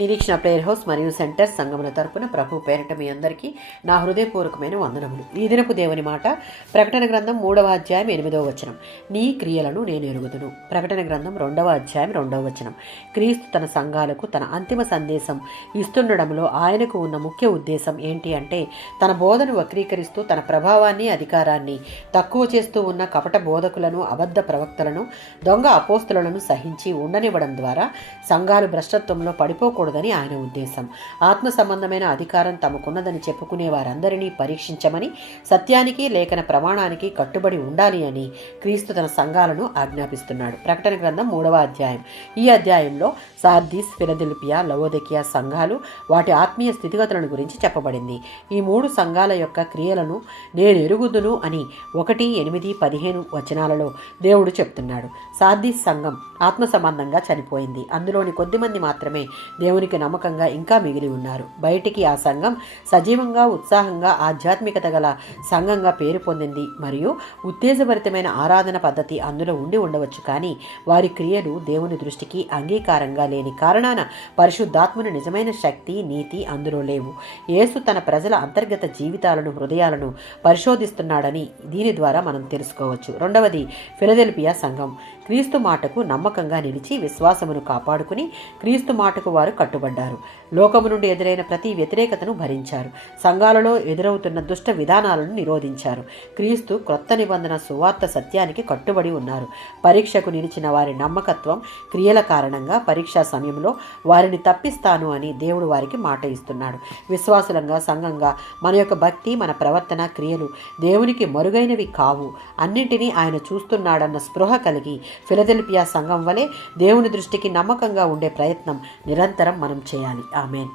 నిరీక్షణ prayer house మరియు centre సంఘముల తరపున ప్రభు పేరిట మీ అందరికీ నా హృదయపూర్వకమైన వందనములు. ఈ దినపు దేవుని మాట ప్రకటన గ్రంథం 3వ అధ్యాయం 8వ వచనం. నీ క్రియలను నేను ఎరుగుదును. ప్రకటన గ్రంథం 2వ అధ్యాయం 2వ వచనం. క్రీస్తు తన సంఘాలకు తన అంతిమ సందేశం ఇస్తుండడంలో ఆయనకు ఉన్న ముఖ్య ఉద్దేశం ఏంటి అంటే, తన బోధను వక్రీకరిస్తూ తన ప్రభావాన్ని అధికారాన్ని తక్కువ చేస్తూ ఉన్న కపట బోధకులను, అబద్ధ ప్రవక్తలను, దొంగ అపోస్తులను సహించి ఉండనివ్వడం ద్వారా సంఘాలు భ్రష్టత్వంలో పడిపోకూడదు దని ఆయన ఉద్దేశం. ఆత్మ సంబంధమైన అధికారం తమకున్నదని చెప్పుకునే వారందరినీ పరీక్షించమని, సత్యానికి లేఖన ప్రమాణానికి కట్టుబడి ఉండాలి అని క్రీస్తు తన సంఘాలను ఆజ్ఞాపిస్తున్నాడు. ప్రకటన గ్రంథం 3వ అధ్యాయం. ఈ అధ్యాయంలో సార్దీస్, ఫిలదెల్ఫియా, లవోదికీయ సంఘాలు వాటి ఆత్మీయ స్థితిగతులను గురించి చెప్పబడింది. ఈ 3 సంఘాల యొక్క క్రియలను నేను ఎరుగుదును అని 1, 8, 15 వచనాలలో దేవుడు చెప్తున్నాడు. సార్దీస్ సంఘం ఆత్మ సంబంధంగా చనిపోయింది. అందులోని కొద్దిమంది మాత్రమే దేవునికి నమ్మకంగా ఇంకా మిగిలి ఉన్నారు. బయటికి ఆ సంఘం సజీవంగా, ఉత్సాహంగా, ఆధ్యాత్మికత గల సంఘంగా పేరు పొందింది మరియు ఉత్తేజభరితమైన ఆరాధన పద్ధతి అందులో ఉండి ఉండవచ్చు. కానీ వారి క్రియలు దేవుని దృష్టికి అంగీకారంగా లేని కారణాన పరిశుద్ధాత్మను నిజమైన శక్తి, నీతి అందులో లేవు. యేసు తన ప్రజల అంతర్గత జీవితాలను, హృదయాలను పరిశోధిస్తున్నాడని దీని ద్వారా మనం తెలుసుకోవచ్చు. రెండవది, ఫిలదెల్ఫియా సంఘం క్రీస్తు మాటకు నమ్మకంగా నిలిచి విశ్వాసమును కాపాడుకుని క్రీస్తు మాటకు వారు కట్టుబడ్డారు. లోకము నుండి ఎదురైన ప్రతి వ్యతిరేకతను భరించారు. సంఘాలలో ఎదురవుతున్న దుష్ట విధానాలను నిరోధించారు. క్రీస్తు క్రొత్త నిబంధన సువార్త సత్యానికి కట్టుబడి ఉన్నారు. పరీక్షకు నిలిచిన వారి నమ్మకత్వం క్రియల కారణంగా పరీక్షా సమయంలో వారిని తప్పిస్తాను అని దేవుడు వారికి మాట ఇస్తున్నాడు. విశ్వాసులంగా, సంఘంగా మన యొక్క భక్తి, మన ప్రవర్తన, క్రియలు దేవునికి మరుగైనవి కావు. అన్నింటినీ ఆయన చూస్తున్నాడన్న స్పృహ కలిగి ఫిలదెల్ఫియా సంఘం వలె దేవుని దృష్టికి నమ్మకంగా ఉండే ప్రయత్నం నిరంతరం మనం చేయాలి. ఆమేన్.